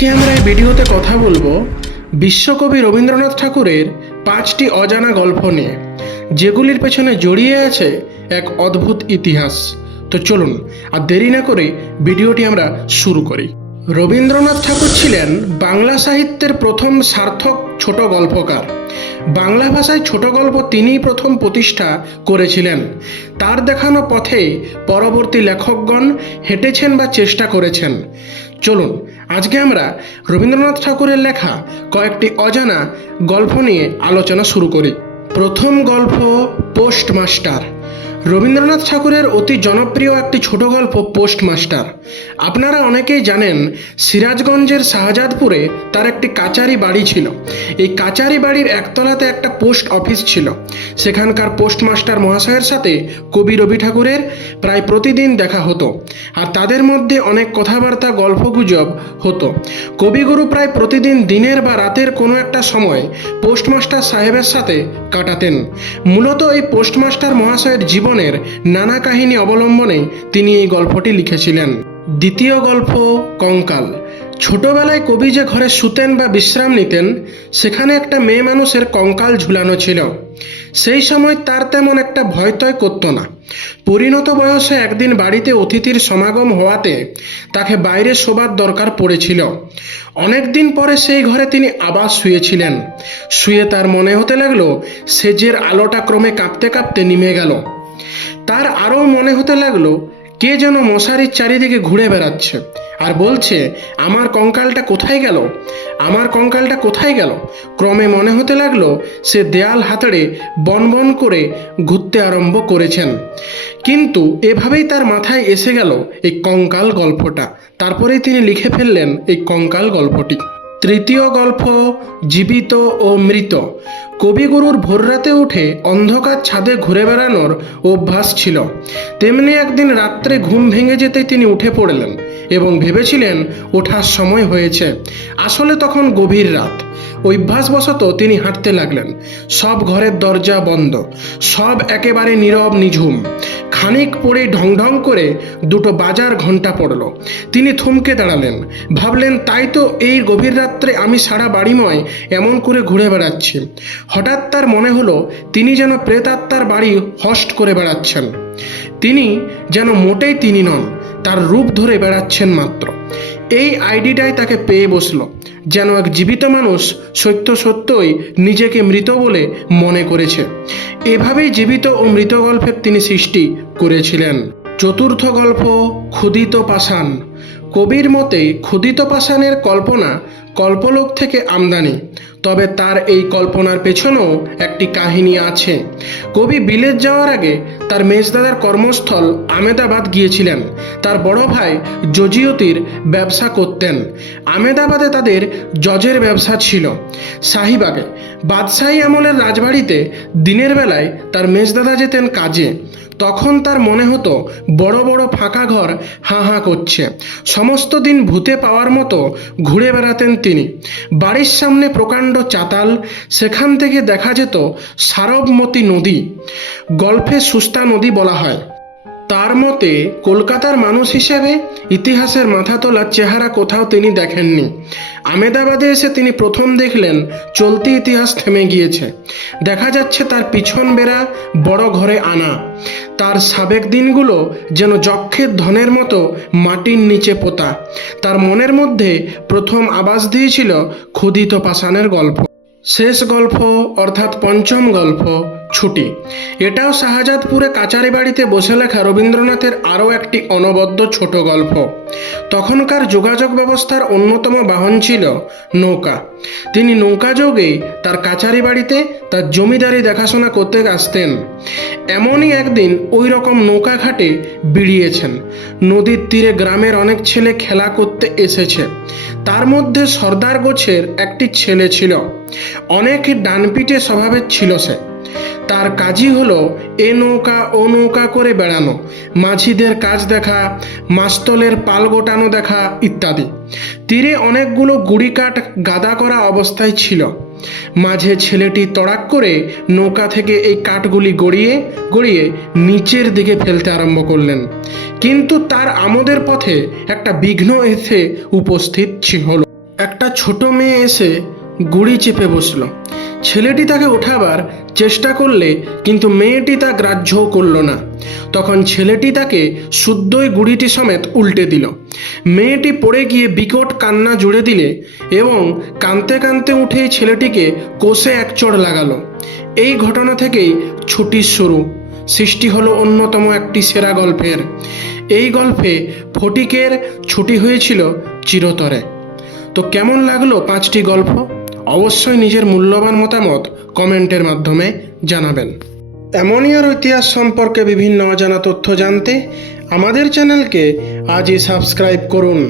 আজকে আমরা এই ভিডিওতে কথা বলব বিশ্বকবি রবীন্দ্রনাথ ঠাকুরের পাঁচটি অজানা গল্প নিয়ে, যেগুলির পেছনে জড়িয়ে আছে এক অদ্ভুত ইতিহাস। তো চলুন, আর দেরি না করে ভিডিওটি আমরা শুরু করি। রবীন্দ্রনাথ ঠাকুর ছিলেন বাংলা সাহিত্যের প্রথম সার্থক ছোট গল্পকার। বাংলা ভাষায় ছোট গল্প তিনিই প্রথম প্রতিষ্ঠা করেছিলেন। তার দেখানো পথে পরবর্তী লেখকগণ হেঁটেছেন বা চেষ্টা করেছেন। চলুন, আজকে আমরা রবীন্দ্রনাথ ঠাকুরের লেখা কয়েকটি অজানা গল্প নিয়ে আলোচনা শুরু করি। প্রথম গল্প পোস্টমাস্টার। রবীন্দ্রনাথ ঠাকুরের অতি জনপ্রিয় একটি ছোট গল্প, পোস্টমাস্টার। আপনারা অনেকেই জানেন, সিরাজগঞ্জের শাহজাদপুরে তার একটি কাচারি বাড়ি ছিল। এই কাচারি বাড়ির একতলাতে একটা পোস্ট অফিস ছিল। সেখানকার পোস্টমাস্টার মহাশয়ের সাথে কবি রবি ঠাকুরের প্রায় প্রতিদিন দেখা হতো। আর তাদের মধ্যে অনেক কথাবার্তা, গল্পগুজব হতো। কবিগুরু প্রায় প্রতিদিন দিনের বা রাতের কোনো একটা সময় পোস্টমাস্টার সাহেবের সাথে কাটাতেন। মূলত এই পোস্টমাস্টার মহাশয়ের জীবনের নানা কাহিনী অবলম্বনে তিনি এই গল্পটি লিখেছিলেন। দ্বিতীয় গল্প কঙ্কাল। ছোটবেলায় কবি যে ঘরে শুতেন বা বিশ্রাম নিতেন, সেখানে একটা মেয়ে মানুষের কঙ্কাল ঝুলানো ছিল। সেই সময় তার তেমন একটা ভয়তয় করতো না। পরিণত বয়সে একদিন বাড়িতে অতিথির সমাগম হওয়াতে তাকে বাইরে শোবার দরকার পড়েছিল। অনেক দিন পরে সেই ঘরে তিনি আবার শুয়েছিলেন। শুয়ে তার মনে হতে লাগল, সেজের আলোটা ক্রমে কাঁপতে কাঁপতে নিমে গেল। তার আরও মনে হতে লাগল, কে যেন মশারির চারিদিকে ঘুরে বেড়াচ্ছে আর বলছে, আমার কঙ্কালটা কোথায় গেল? আমার কঙ্কালটা কোথায় গেল? ক্রমে মনে হতে লাগল, সে দেয়াল হাতড়ে বন বন করে ঘুরতে আরম্ভ করেছেন। কিন্তু এভাবেই তার মাথায় এসে গেল এই কঙ্কাল গল্পটা। তারপরেই তিনি লিখে ফেললেন এই কঙ্কাল গল্পটি। তৃতীয় গল্প, জীবিত ও মৃত। কবিগুরুর ভোররাতে উঠে অন্ধকার ছাদে ঘুরে বেড়ানোর অভ্যাস ছিল। তেমনি একদিন রাত্রে ঘুম ভেঙে যেতেই তিনি উঠে পড়লেন এবং ভেবেছিলেন ওঠার সময় হয়েছে। আসলে তখন গভীর রাত। অভ্যাসবশত তিনি হাঁটতে লাগলেন। সব ঘরের দরজা বন্ধ। সব একেবারে নীরব নিঝুম। খানিক পরে ঢং ঢং করে দুটো বাজার ঘণ্টা পড়ল। তিনি থমকে দাঁড়ালেন। ভাবলেন, তাই তো এই গভীর রাত্রে আমি সারা বাড়িময় এমন করে ঘুরে বেড়াচ্ছি। হঠাৎ তার মনে হলো তিনি যেন প্রেতাত্মার বাড়ি হস্ট করে বেড়াচ্ছেন। তিনি যেন মোটেই তিনি নন, তার রূপ ধরে বেড়াচ্ছেন মাত্র। এই আইডিটাই তাকে পেয়ে বসল, যেন এক জীবিত মানুষ সত্য সত্যই নিজেকে মৃত বলে মনে করেছে। এভাবেই জীবিত ও মৃত গল্পের তিনি সৃষ্টি করেছিলেন। চতুর্থ গল্প, ক্ষুদিত পাষাণ। কবির মতে, ক্ষুদিত পাষাণের কল্পনা কল্পলোক থেকে আমদানি। তবে তার এই কল্পনার পেছনেও একটি কাহিনী আছে। কবি বিলেত যাওয়ার আগে তার মেজদাদার কর্মস্থল আমেদাবাদ গিয়েছিলেন। তার বড় ভাই জজিয়তির ব্যবসা করতেন। আমেদাবাদে তাদের জজের ব্যবসা ছিল। শাহিবাগে বাদশাহী আমলের রাজবাড়িতে দিনের বেলায় তার মেজদাদা যেতেন কাজে। তখন তার মনে হতো বড় বড় ফাঁকা ঘর হাঁ হাঁ করছে। সমস্ত দিন ভূতে পাওয়ার মতো ঘুরে বেড়াতেন তিনি। বাড়ির সামনে প্রকাণ্ড চাতাল, সেখান থেকে দেখা যেত সারবমতী নদী, গল্ফে সুস্তা নদী বলা হয়। তার মতে কলকাতার মানুষ হিসেবে ইতিহাসের মাথা তোলার চেহারা কোথাও তিনি দেখেননি। আমেদাবাদে এসে তিনি প্রথম দেখলেন, চলতি ইতিহাস থেমে গিয়েছে। দেখা যাচ্ছে তার পিছন বেড়া বড় ঘরে আনা। তার সাবেক দিনগুলো যেন যক্ষের ধনের মতো মাটির নিচে পোতা। তার মনের মধ্যে প্রথম আবাস দিয়েছিল ক্ষুদিত পাষাণের গল্প। শেষ গল্প অর্থাৎ পঞ্চম গল্প ছুটি। এটাও শাহজাদপুরে কাচারি বাড়িতে বসে লেখা রবীন্দ্রনাথের আরও একটি অনবদ্য ছোট গল্প। তখনকার যোগাযোগ ব্যবস্থার অন্যতম বাহন ছিল নৌকা। তিনি নৌকা যোগেই তার কাচারি বাড়িতে তার জমিদারি দেখাশোনা করতে আসতেন। এমনই একদিন ওই রকম নৌকা ঘাটে বেরিয়েছেন নদীর তীরে গ্রামের অনেক ছেলে খেলা করতে এসেছে। তার মধ্যে সর্দার গোছের একটি ছেলে ছিল। অনেক ডানপিটে স্বভাবের ছিল সে। তার কাজই হলো এ নৌকা, ও নৌকা করে বেড়ানো, মাঝিদের কাজ দেখা, মাস্তলের পাল গোটানো দেখা ইত্যাদি। তীরে অনেকগুলো গুড়িকাঠ গাদা করা অবস্থায় ছিল। মাঝে ছেলেটি তড়াক করে নৌকা থেকে এই কাঠগুলি গড়িয়ে গড়িয়ে নিচের দিকে ফেলতে আরম্ভ করলেন। কিন্তু তার আমোদের পথে একটা বিঘ্ন এসে উপস্থিত হলো একটা ছোট মেয়ে এসে গুড়ি চেপে বসল। ছেলেটি তাকে ওঠাবার চেষ্টা করলে কিন্তু মেয়েটি তা গ্রাহ্যও করল না। তখন ছেলেটি তাকে শুদ্ধই গুড়িটি সমেত উল্টে দিল। মেয়েটি পড়ে গিয়ে বিকট কান্না জুড়ে দিলে এবং কাঁদতে কাঁদতে উঠেই ছেলেটিকে কোষে এক লাগালো। এই ঘটনা থেকেই ছুটির শুরু। সৃষ্টি হলো অন্যতম একটি সেরা গল্পের। এই গল্পে ফটিকের ছুটি হয়েছিল চিরতরে। তো কেমন লাগল পাঁচটি গল্প? অবশ্যই নিজের মূল্যবান মতামত কমেন্টের মাধ্যমে জানাবেন। এমনই আর ইতিহাস সম্পর্কে বিভিন্ন অজানা তথ্য জানতে আমাদের চ্যানেলকে আজই সাবস্ক্রাইব করুন।